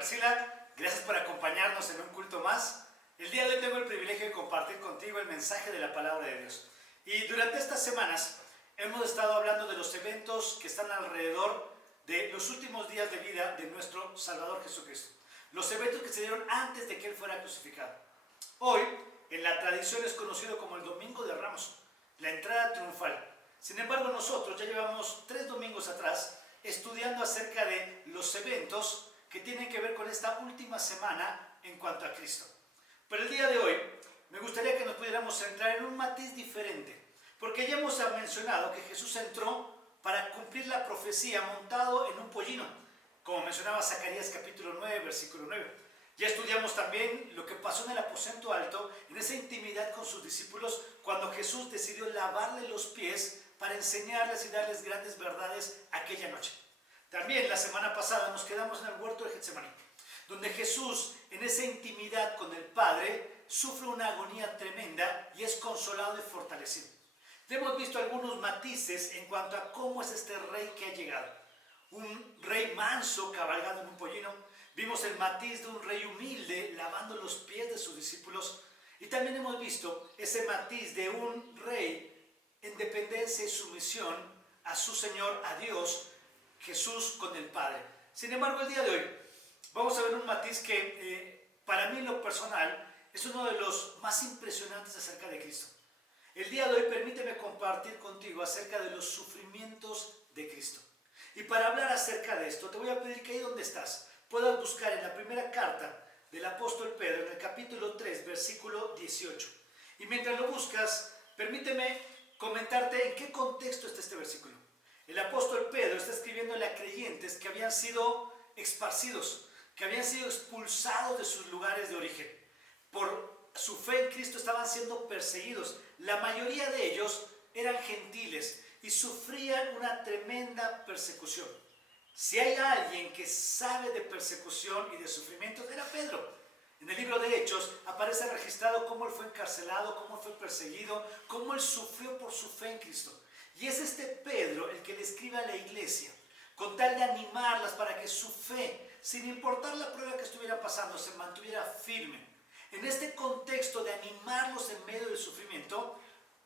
García, gracias por acompañarnos en un culto más. El día de hoy tengo el privilegio de compartir contigo el mensaje de la palabra de Dios. Y durante estas semanas hemos estado hablando de los eventos que están alrededor de los últimos días de vida de nuestro Salvador Jesucristo. Los eventos que se dieron antes de que Él fuera crucificado. Hoy, en la tradición es conocido como el Domingo de Ramos, la entrada triunfal. Sin embargo, nosotros ya llevamos 3 domingos atrás estudiando acerca de los eventos que tienen que ver con esta última semana en cuanto a Cristo. Pero el día de hoy me gustaría que nos pudiéramos centrar en un matiz diferente, porque ya hemos mencionado que Jesús entró para cumplir la profecía montado en un pollino, como mencionaba Zacarías capítulo 9, versículo 9. Ya estudiamos también lo que pasó en el aposento alto, en esa intimidad con sus discípulos, cuando Jesús decidió lavarle los pies para enseñarles y darles grandes verdades aquella noche. También la semana pasada nos quedamos en el huerto de Getsemaní, donde Jesús, en esa intimidad con el Padre, sufre una agonía tremenda y es consolado y fortalecido. Ya hemos visto algunos matices en cuanto a cómo es este rey que ha llegado. Un rey manso cabalgando en un pollino. Vimos el matiz de un rey humilde lavando los pies de sus discípulos. Y también hemos visto ese matiz de un rey en dependencia y sumisión a su Señor, a Dios, Jesús con el Padre. Sin embargo, el día de hoy vamos a ver un matiz que para mí en lo personal es uno de los más impresionantes acerca de Cristo. El día de hoy permíteme compartir contigo acerca de los sufrimientos de Cristo. Y para hablar acerca de esto, te voy a pedir que ahí donde estás puedas buscar en la primera carta del apóstol Pedro, en el capítulo 3, versículo 18. Y mientras lo buscas, permíteme comentarte en qué contexto está este versículo. El apóstol Pedro está escribiéndole a creyentes que habían sido esparcidos, que habían sido expulsados de sus lugares de origen. Por su fe en Cristo estaban siendo perseguidos. La mayoría de ellos eran gentiles y sufrían una tremenda persecución. Si hay alguien que sabe de persecución y de sufrimientos, era Pedro. En el libro de Hechos aparece registrado cómo él fue encarcelado, cómo fue perseguido, cómo él sufrió por su fe en Cristo. Y es este Pedro el que le escribe a la iglesia, con tal de animarlas para que su fe, sin importar la prueba que estuviera pasando, se mantuviera firme. En este contexto de animarlos en medio del sufrimiento,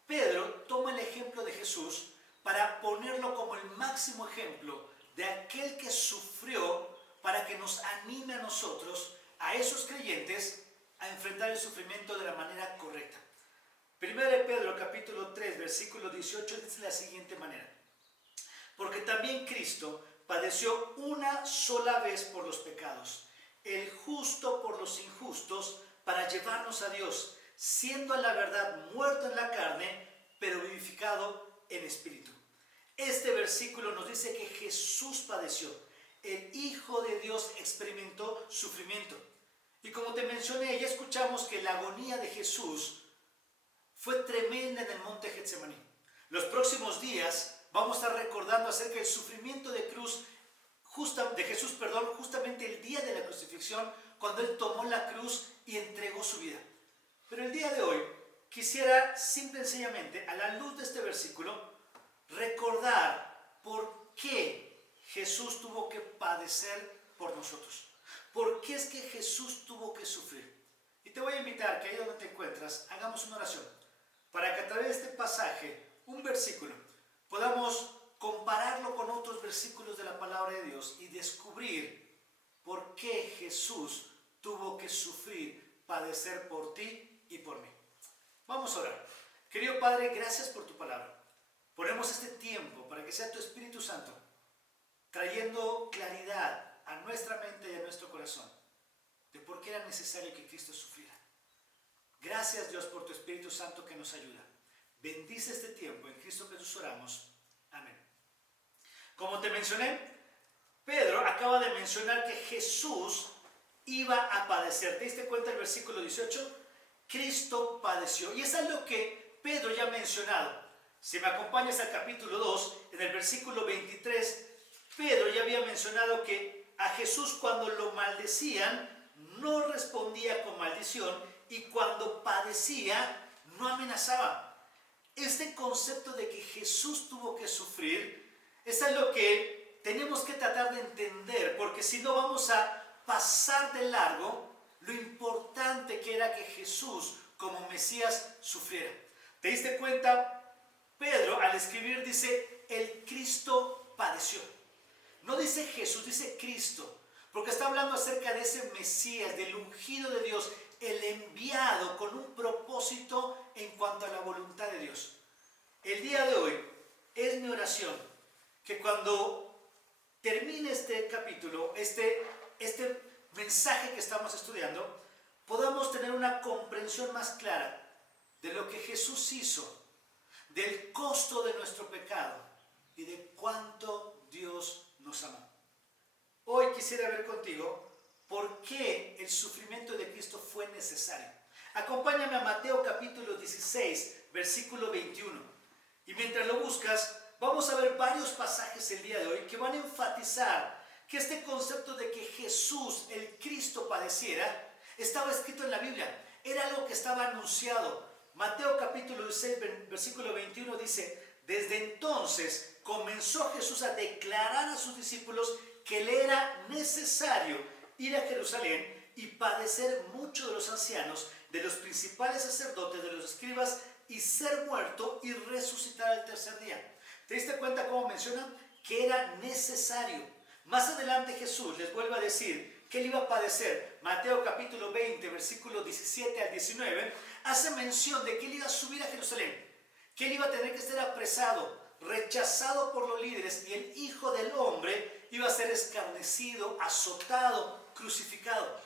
Pedro toma el ejemplo de Jesús para ponerlo como el máximo ejemplo de aquel que sufrió para que nos anime a nosotros, a esos creyentes, a enfrentar el sufrimiento de la manera correcta. Primero de Pedro capítulo 3 versículo 18 dice de la siguiente manera: porque también Cristo padeció una sola vez por los pecados, el justo por los injustos, para llevarnos a Dios, siendo a la verdad muerto en la carne, pero vivificado en espíritu. Este versículo nos dice que Jesús padeció, el Hijo de Dios experimentó sufrimiento. Y como te mencioné, ya escuchamos que la agonía de Jesús fue tremenda en el monte Getsemaní. Los próximos días vamos a estar recordando acerca del sufrimiento de Jesús, justamente el día de la crucifixión, cuando Él tomó la cruz y entregó su vida. Pero el día de hoy quisiera simple y sencillamente, a la luz de este versículo, recordar por qué Jesús tuvo que padecer por nosotros. ¿Por qué es que Jesús tuvo que sufrir? Y te voy a invitar que ahí donde te encuentras, hagamos una oración, para que a través de este pasaje, un versículo, podamos compararlo con otros versículos de la palabra de Dios y descubrir por qué Jesús tuvo que sufrir, padecer por ti y por mí. Vamos a orar. Querido Padre, gracias por tu palabra. Ponemos este tiempo para que sea tu Espíritu Santo trayendo claridad a nuestra mente y a nuestro corazón de por qué era necesario que Cristo sufriera. Gracias, Dios, por tu Espíritu Santo que nos ayuda. Bendice este tiempo, en Cristo Jesús oramos. Amén. Como te mencioné, Pedro acaba de mencionar que Jesús iba a padecer. ¿Te diste cuenta el versículo 18? Cristo padeció. Y es algo que Pedro ya ha mencionado. Si me acompañas al capítulo 2, en el versículo 23, Pedro ya había mencionado que a Jesús cuando lo maldecían, no respondía con maldición, y cuando padecía, no amenazaba. Este concepto de que Jesús tuvo que sufrir es algo que tenemos que tratar de entender, porque si no vamos a pasar de largo lo importante que era que Jesús como Mesías sufriera. ¿Te diste cuenta? Pedro al escribir dice, el Cristo padeció. No dice Jesús, dice Cristo, porque está hablando acerca de ese Mesías, del ungido de Dios, el enviado con un propósito en cuanto a la voluntad de Dios. El día de hoy es mi oración que cuando termine este capítulo, este mensaje que estamos estudiando, podamos tener una comprensión más clara de lo que Jesús hizo, del costo de nuestro pecado y de cuánto Dios nos amó. Hoy quisiera ver contigo por qué el sufrimiento de Cristo fue necesario. Acompáñame a Mateo capítulo 16, versículo 21. Y mientras lo buscas, vamos a ver varios pasajes el día de hoy que van a enfatizar que este concepto de que Jesús, el Cristo, padeciera, estaba escrito en la Biblia. Era algo que estaba anunciado. Mateo capítulo 16, versículo 21 dice, desde entonces comenzó Jesús a declarar a sus discípulos que le era necesario ir a Jerusalén y padecer mucho de los ancianos, de los principales sacerdotes, de los escribas, y ser muerto y resucitar al tercer día. ¿Te diste cuenta cómo mencionan? Que era necesario. Más adelante Jesús les vuelve a decir que él iba a padecer. Mateo capítulo 20, versículos 17 al 19, hace mención de que él iba a subir a Jerusalén, que él iba a tener que ser apresado, rechazado por los líderes, y el Hijo del Hombre iba a ser escarnecido, azotado, crucificado.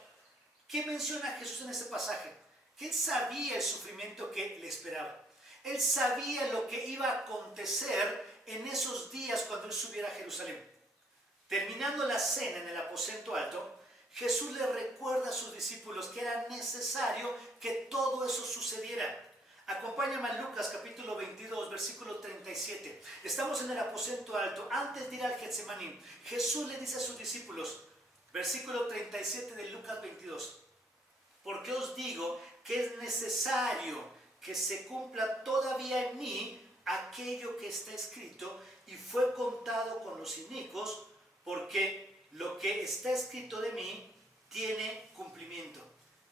¿Qué menciona Jesús en ese pasaje? Que él sabía el sufrimiento que le esperaba. Él sabía lo que iba a acontecer en esos días cuando él subiera a Jerusalén. Terminando la cena en el aposento alto, Jesús le recuerda a sus discípulos que era necesario que todo eso sucediera. Acompáñame a Lucas capítulo 22, versículo 37. Estamos en el aposento alto, antes de ir al Getsemaní. Jesús le dice a sus discípulos, versículo 37 de Lucas 22, porque os digo que es necesario que se cumpla todavía en mí aquello que está escrito y fue contado con los inicuos, porque lo que está escrito de mí tiene cumplimiento.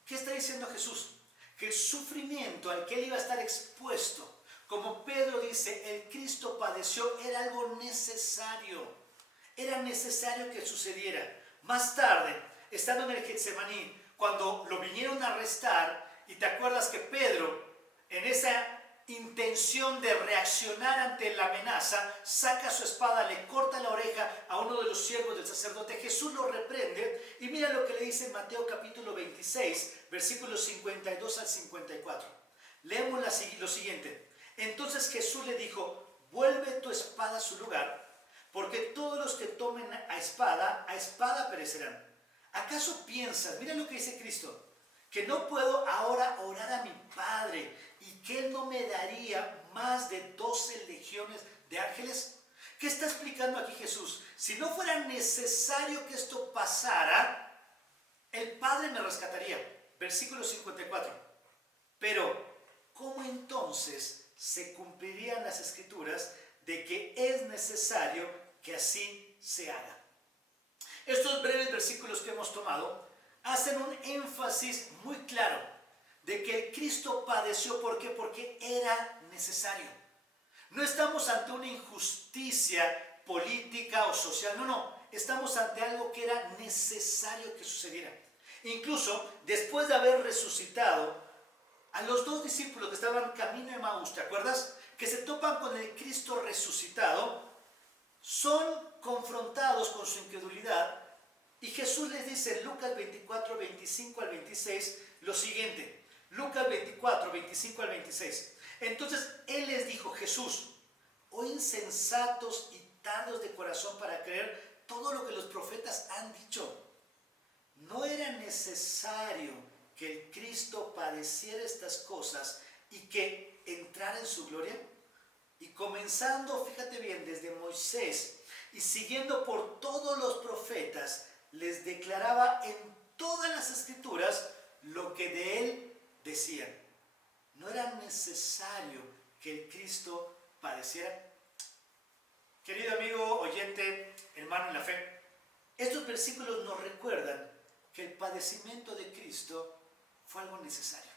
¿Qué está diciendo Jesús? Que el sufrimiento al que él iba a estar expuesto, como Pedro dice, el Cristo padeció, era algo necesario. Era necesario que sucediera. Más tarde, estando en el Getsemaní, cuando lo vinieron a arrestar, y te acuerdas que Pedro, en esa intención de reaccionar ante la amenaza, saca su espada, le corta la oreja a uno de los siervos del sacerdote. Jesús lo reprende y mira lo que le dice en Mateo capítulo 26, versículos 52 al 54. Leemos lo siguiente. Entonces Jesús le dijo, vuelve tu espada a su lugar, porque todos los que tomen a espada perecerán. ¿Acaso piensas, mira lo que dice Cristo, que no puedo ahora orar a mi Padre y que Él no me daría más de 12 legiones de ángeles? ¿Qué está explicando aquí Jesús? Si no fuera necesario que esto pasara, el Padre me rescataría. Versículo 54. Pero, ¿cómo entonces se cumplirían las Escrituras de que es necesario que así se haga? Estos breves versículos que hemos tomado hacen un énfasis muy claro de que el Cristo padeció. ¿Por qué? Porque era necesario. No estamos ante una injusticia política o social, no. Estamos ante algo que era necesario que sucediera. Incluso después de haber resucitado, a los dos discípulos que estaban camino de Emaús, ¿te acuerdas? Que se topan con el Cristo resucitado, son confrontados con su incredulidad y Jesús les dice en Lucas 24, 25 al 26 lo siguiente. Lucas 24, 25 al 26. Entonces Él les dijo, Jesús, oh insensatos y tardos de corazón para creer todo lo que los profetas han dicho. ¿No era necesario que el Cristo padeciera estas cosas y que entrara en su gloria? Y comenzando, fíjate bien, desde Moisés y siguiendo por todos los profetas, les declaraba en todas las Escrituras lo que de él decían. ¿No era necesario que el Cristo padeciera? Querido amigo, oyente, hermano en la fe, estos versículos nos recuerdan que el padecimiento de Cristo fue algo necesario.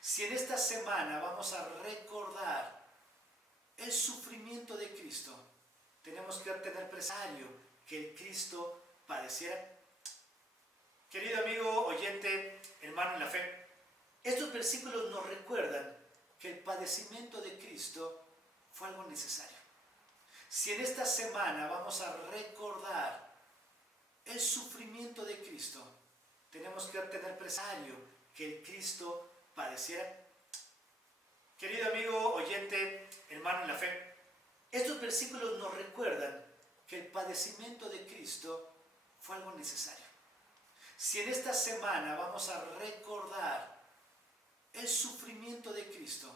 Si en esta semana vamos a recordar el sufrimiento de Cristo, tenemos que tener presente que el Cristo padeciera. Querido amigo, oyente, hermano en la fe, estos versículos nos recuerdan que el padecimiento de Cristo fue algo necesario. Si en esta semana vamos a recordar el sufrimiento de Cristo, tenemos que tener presente que el Cristo padeciera. Querido amigo, oyente, hermano en la fe, estos versículos nos recuerdan que el padecimiento de Cristo fue algo necesario. Si en esta semana vamos a recordar el sufrimiento de Cristo,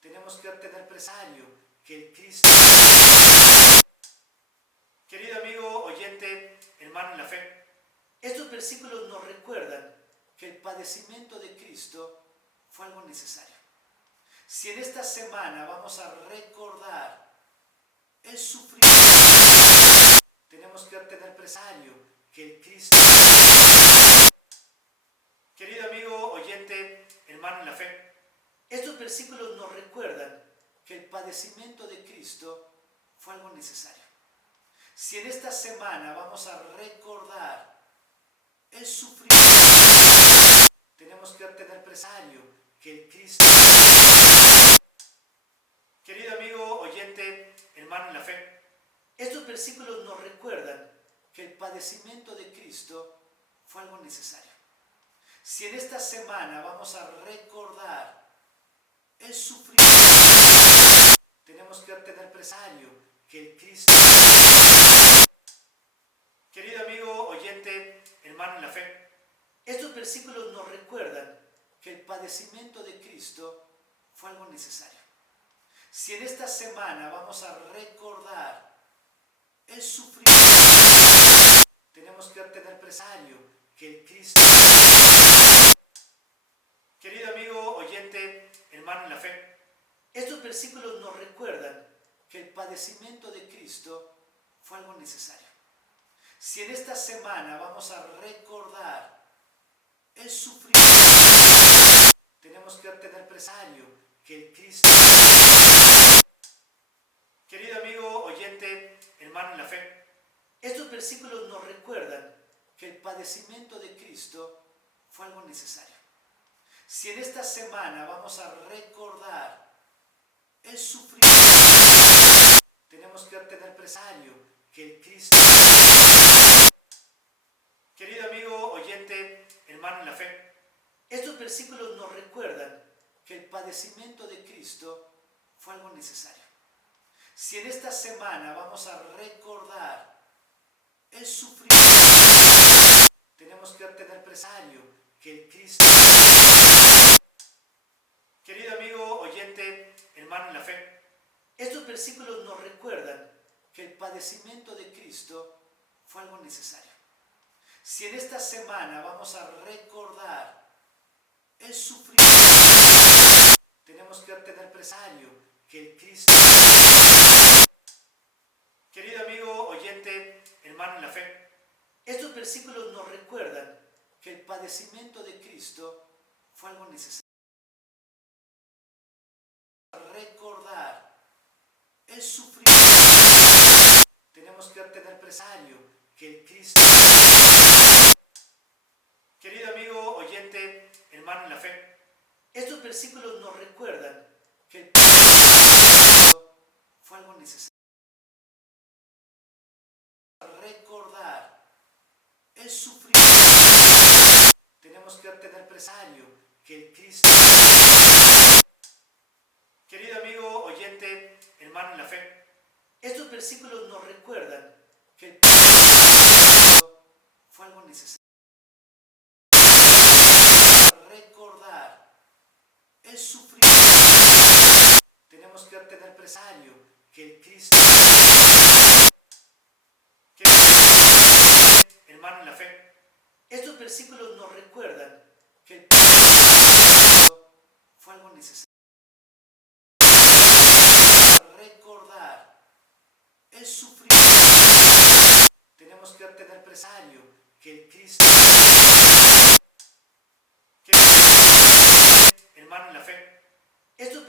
tenemos que tener presente que el Cristo... Querido amigo, oyente, hermano en la fe, estos versículos nos recuerdan que el padecimiento de Cristo fue algo necesario. Si en esta semana vamos a recordar el sufrimiento, tenemos que tener presente que el Cristo... Querido amigo, oyente, hermano en la fe, estos versículos nos recuerdan que el padecimiento de Cristo fue algo necesario. Si en esta semana vamos a recordar el sufrimiento, tenemos que tener presente que el Cristo... Querido amigo, oyente, hermano en la fe, estos versículos nos recuerdan que el padecimiento de Cristo fue algo necesario. Si en esta semana vamos a recordar el sufrimiento, tenemos que tener presente que el Cristo... Querido amigo, oyente, hermano en la fe, estos versículos nos recuerdan que el padecimiento de Cristo fue algo necesario. Si en esta semana vamos a recordar el sufrimiento, tenemos que tener presente que el Cristo... Querido amigo, oyente, hermano en la fe, estos versículos nos recuerdan que el padecimiento de Cristo fue algo necesario. Si en esta semana vamos a recordar el sufrimiento, tenemos que tener presente que el Cristo... Querido amigo, oyente, hermano en la fe, estos versículos nos recuerdan que el padecimiento de Cristo fue algo necesario. Si en esta semana vamos a recordar el sufrimiento, tenemos que tener presente que el Cristo... Querido amigo, oyente, hermano en la fe, estos versículos nos recuerdan que el padecimiento de Cristo fue algo necesario. Si en esta semana vamos a recordar el sufrimiento, tenemos que tener presente que el Cristo... Querido amigo, oyente, hermano en la fe, estos versículos nos recuerdan que el padecimiento de Cristo fue algo necesario. Si en esta semana vamos a recordar el sufrimiento, tenemos que tener presente que el Cristo... Querido amigo, oyente, hermano en la fe, estos versículos nos recuerdan que el padecimiento de Cristo fue algo necesario. Recordar el sufrimiento, tenemos que tener presente que el Cristo... Querido amigo, oyente, hermano en la fe, estos versículos nos recuerdan que el padecimiento fue algo necesario. Recordar el sufrimiento, tenemos que tener presente que el Cristo... Querido amigo, oyente, hermano en la fe, estos versículos nos recuerdan que el padecimiento fue algo necesario. Recordar el sufrimiento, tenemos que tener presente que el Cristo... Hermano en la fe, estos versículos nos recuerdan que el padecimiento fue algo necesario. Recordar el sufrimiento, tenemos que tener presente que el Cristo...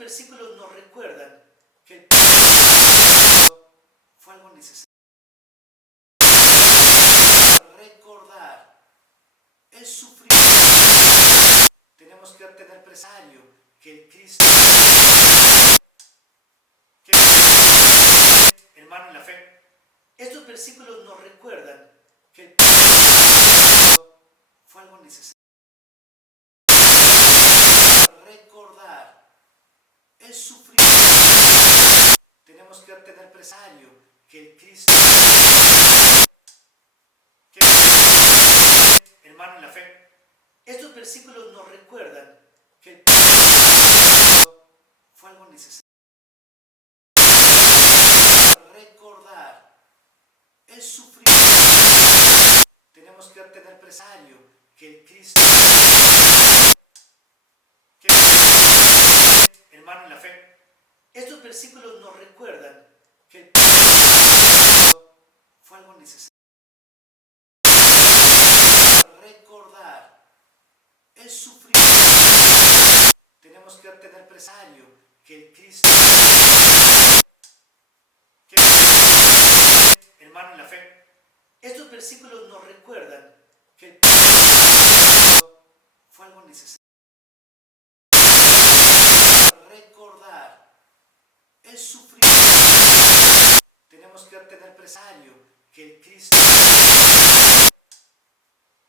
versículos nos recuerdan que el fue algo necesario. Recordar es sufrir. Tenemos que tener presente que el Cristo, que hermano en la fe, estos versículos nos recuerdan que el fue algo necesario. Recordar es sufrir. Tenemos que tener presente que el Cristo, que hermano en la fe, estos versículos nos recuerdan que el fue algo necesario. Recordar es sufrir. Tenemos que tener presente que el Cristo, que hermano en la fe, estos versículos nos recuerdan que el fue algo necesario. Recordar es sufrir. Tenemos que tener presente que el Cristo, que hermano en la fe, estos versículos nos recuerdan que el fue algo necesario. Recordar es sufrir. Tenemos que tener presente que el Cristo,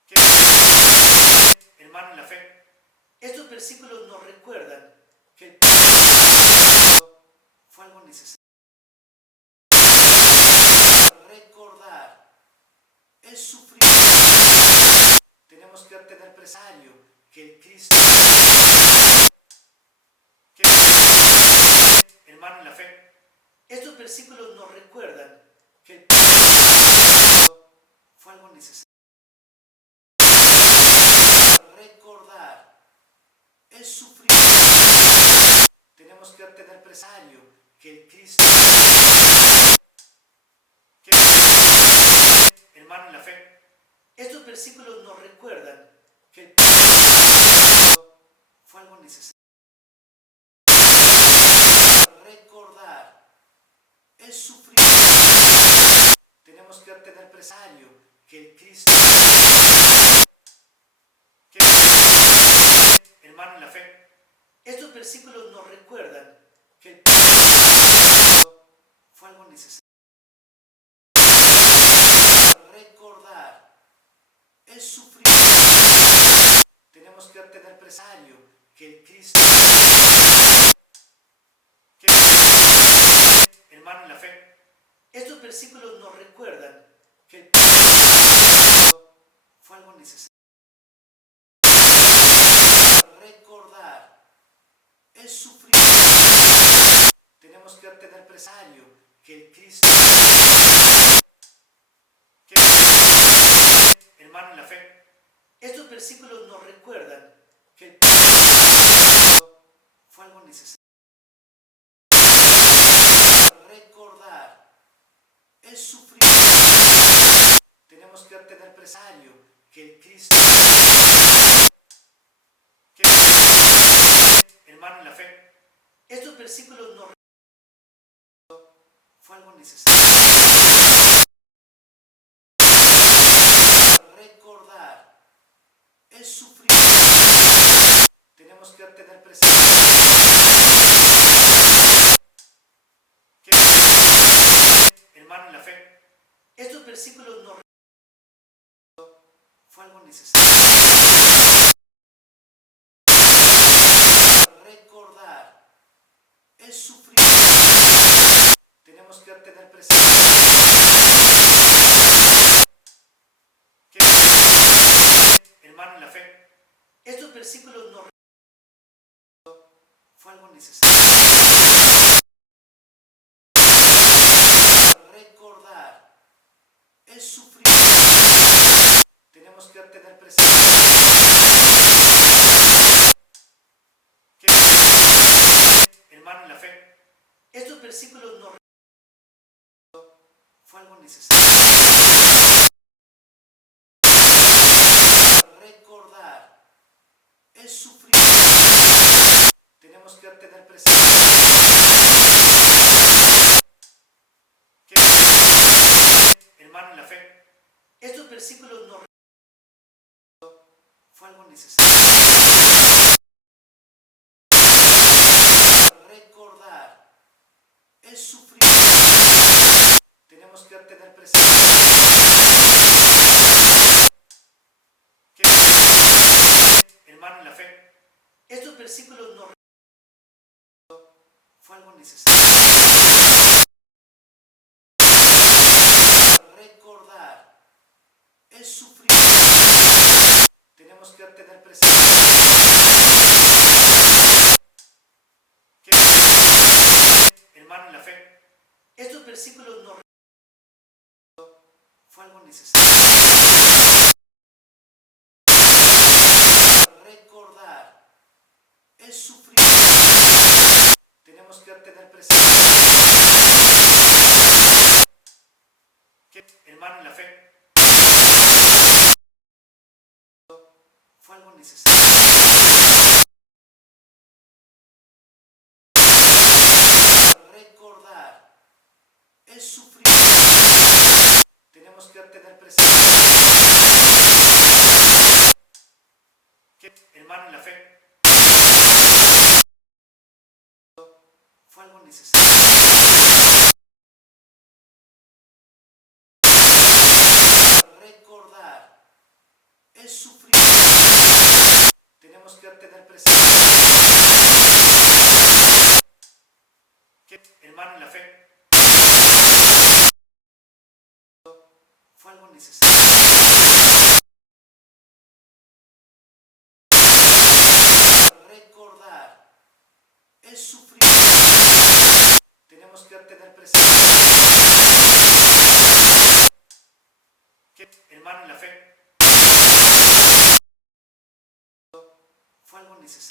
que hermano en la fe, estos versículos nos recuerdan que el fue algo necesario. Recordar es sufrir. Tenemos que tener presente que el Cristo, que hermano en la fe, estos versículos nos recuerdan que el fue algo necesario. Recordar es sufrir. Tenemos que tener presente que el Cristo, que hermano en la fe, estos versículos nos recuerdan que el fue algo necesario. Recordar es sufrir. Tenemos que tener presente que el Cristo, que hermano en la fe, estos versículos nos recuerdan que el fue algo necesario. Recordar es sufrir. Tenemos que tener presente que el Cristo, que hermano en la fe, estos versículos nos recuerdan que el fue algo necesario. Recordar es sufrir. Tenemos que tener presente que el Cristo, que hermano en la fe, estos versículos nos recuerdan que el fue algo necesario. Recordar es sufrir. Tenemos que tener presente que el Cristo, que hermano en la fe, estos versículos nos fue algo necesario. Recordar es sufrir. Tenemos que tener presente que hermano en la fe, estos versículos nos fue algo necesario. Recordar es sufrir. Tenemos que tener presente que hermano en la fe, estos versículos nos fue algo necesario. Recordar es sufrir. Tenemos que tener presente que hermano en la fe, estos versículos nos fue algo necesario. Recordar es sufrir. Tenemos que tener presente versículos nos fue algo necesario. Recordar es sufrir. Tenemos que tener presente que, hermano en la fe, estos versículos nos fue algo necesario. Recordar es sufrir. Tenemos que tener presente que, hermano en la fe, estos versículos nos fue algo necesario. Recordar es sufrir. Tenemos que tener presente que, hermano en la fe, fue algo necesario. Recordar es sufrir. Tenemos que tener presente que, hermano en la fe, fue algo necesario. Recordar es sufrir. Tenemos que tener presente que, hermano en la fe, fue algo necesario. Recordar es sufrir. Tenemos que tener presente que, hermano en la fe, fue algo necesario.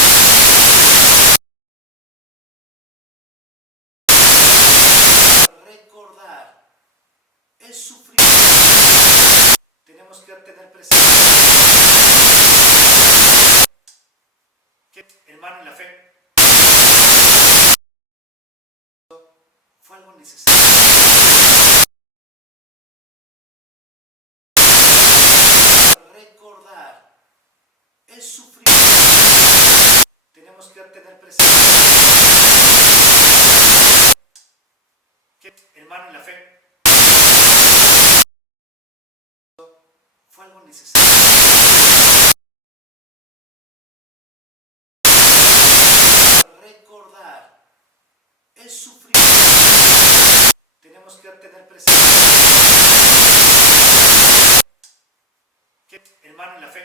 Recordar es sufrir. Tenemos que tener presente que, hermano en la fe, fue algo necesario. Recordar es sufrir. Tenemos que tener presente que, hermano en la fe, fue algo necesario. Recordar es sufrir. Tenemos que tener presente que, hermano en la fe,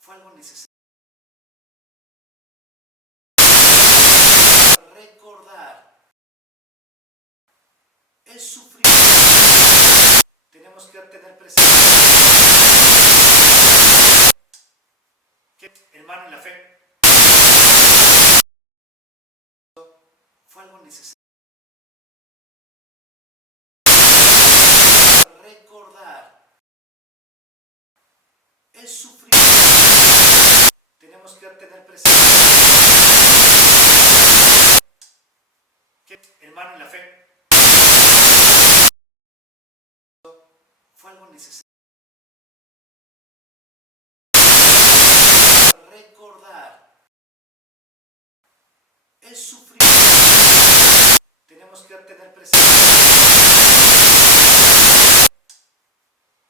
fue algo necesario. Recordar es sufrir. Tenemos que tener presente que, hermano en la fe, fue algo necesario. Recordar es sufrir. Tenemos que tener presente que, hermano en la fe, fue algo necesario. Recordar es sufrir. Tenemos que tener presente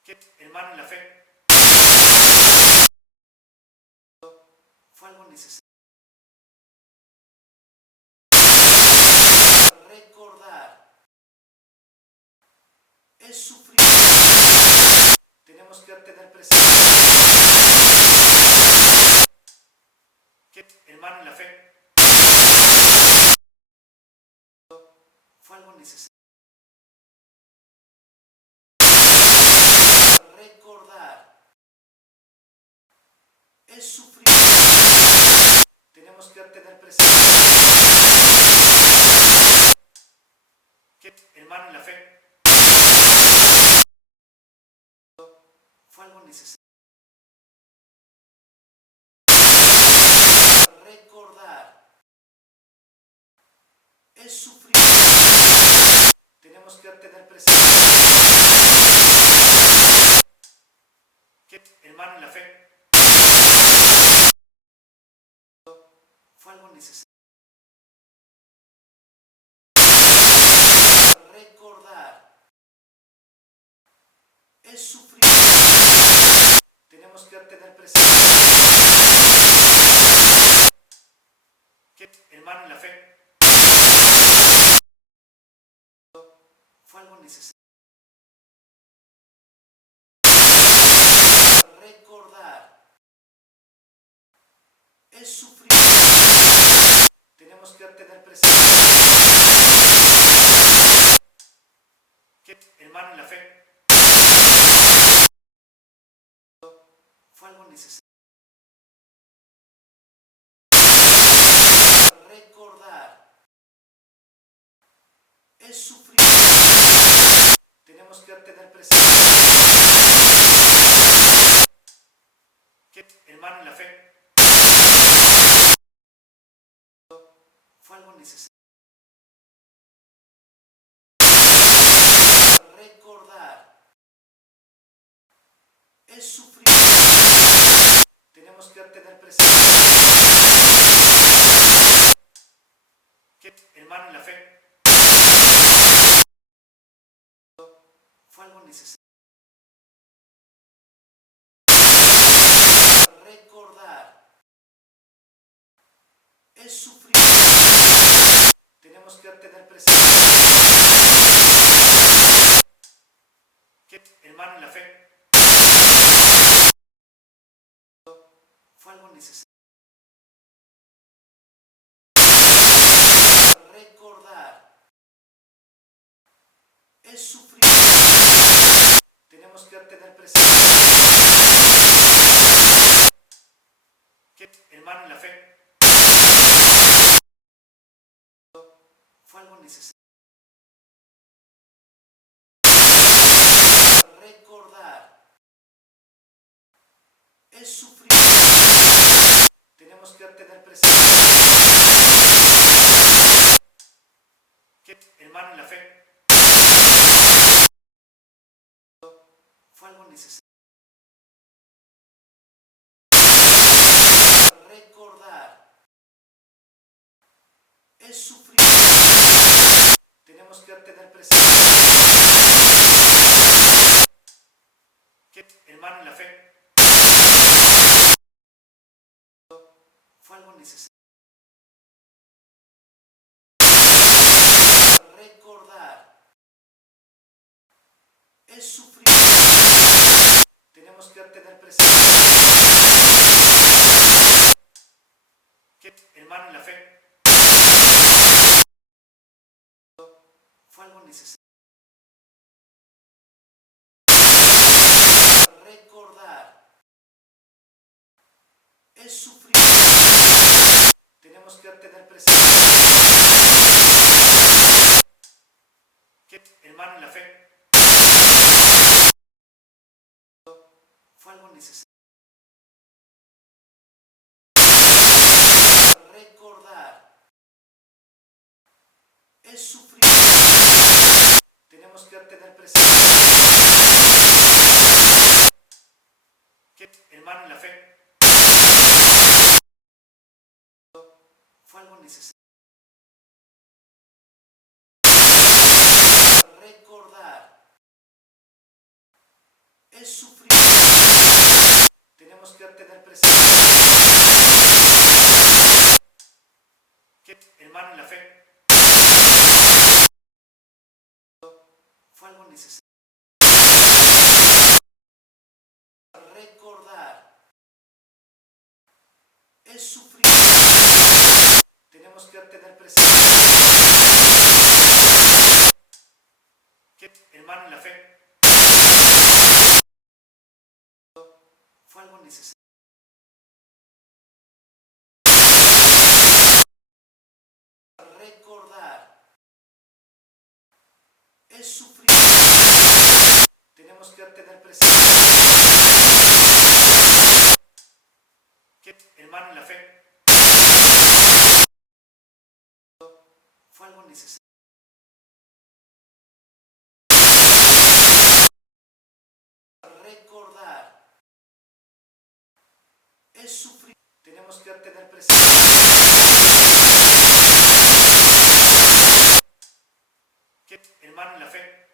que, hermano en la fe, fue algo necesario. Recordar es sufrir. Tenemos que tener presente que, hermano en la fe, fue algo necesario. Recordar es sufrir. Tenemos que tener presente que, hermano en la fe, fue algo necesario. Recordar es sufrir. Tenemos tenemos que tener presente que, hermano, en la fe fue algo necesario. Recordar es sufrir. Tenemos que tener presente que, hermano, en la fe fue algo necesario. Recordar es sufrir. Tenemos que tener presente que, hermano, en la fe fue algo necesario. Recordar es sufrir. Tenemos que tener presente que, hermano, en la fe fue algo necesario. Recordar es sufrir. Tenemos que tener presente que, hermano, en la fe fue algo necesario. Recordar es sufrir. Tenemos que tener presente que, hermano, en la fe fue algo necesario. Recordar es sufrir. Tenemos que tener presente que, hermano, en la fe fue algo necesario. Recordar es sufrir. Tenemos que tener presente que, hermano, en la fe fue algo necesario. Recordar es sufrir. Tenemos que tener presente que, hermano, en la fe fue algo necesario. Recordar es sufrir. Tenemos que tener presente que, hermano, en la fe fue algo necesario. Recordar es sufrir. Tenemos que tener presente que, hermano, en la fe fue algo necesario. Recordar es sufrir. Tenemos que tener presente que, hermano, en la fe fue algo necesario. Recordar es sufrir. Tenemos que tener presente que, hermano, en la fe fue algo necesario. Recordar es sufrir. Tenemos que tener presente que, hermano, en la fe fue algo necesario. Recordar es sufrir. Tenemos que tener presente que, hermano, en la fe fue algo necesario. es sufrir. Tenemos que tener presente que, hermano, en la fe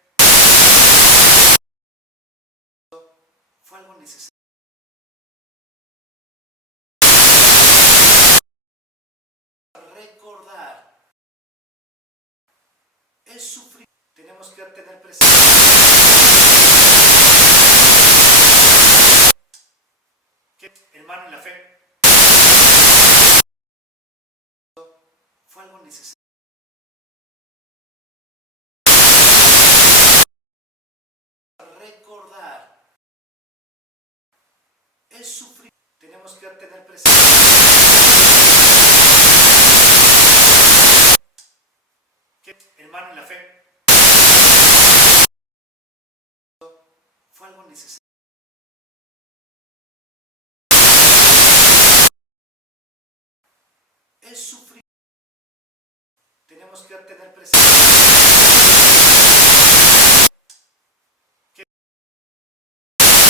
fue algo necesario. Recordar es sufrir. Tenemos que tener presente que, hermano, en la fe fue algo necesario. Recordar es sufrir. Tenemos que tener presente que, hermano, en la fe fue algo necesario. Es sufrir. Tenemos que tener presente que, que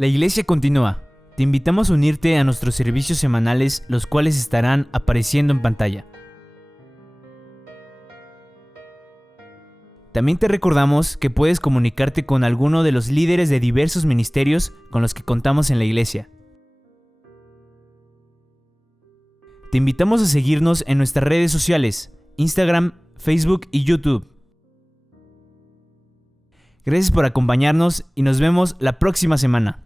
La iglesia continúa. Te invitamos a unirte a nuestros servicios semanales, los cuales estarán apareciendo en pantalla. También te recordamos que puedes comunicarte con alguno de los líderes de diversos ministerios con los que contamos en la iglesia. Te invitamos a seguirnos en nuestras redes sociales, Instagram, Facebook y YouTube. Gracias por acompañarnos y nos vemos la próxima semana.